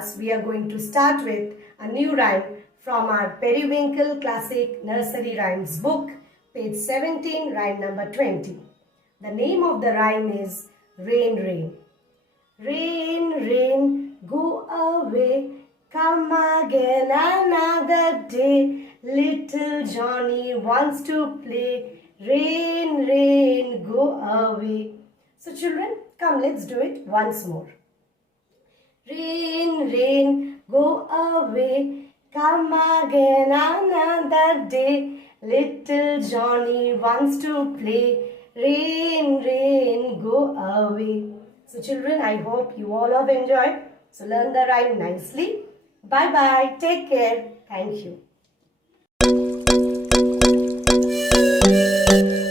class, we are going to start with a new rhyme from our Periwinkle Classic Nursery Rhymes book, page 17, rhyme number 20. The name of the rhyme is Rain, Rain. Rain, rain, go away, come again another day. Little Johnny wants to play. Rain, rain, go away. So children, come, let's do it once more. Rain, rain, go away, come again another day. Little Johnny wants to play. Rain, rain, go away. So children, I hope you all have enjoyed. So learn the rhyme nicely. Bye-bye. Take care. Thank you.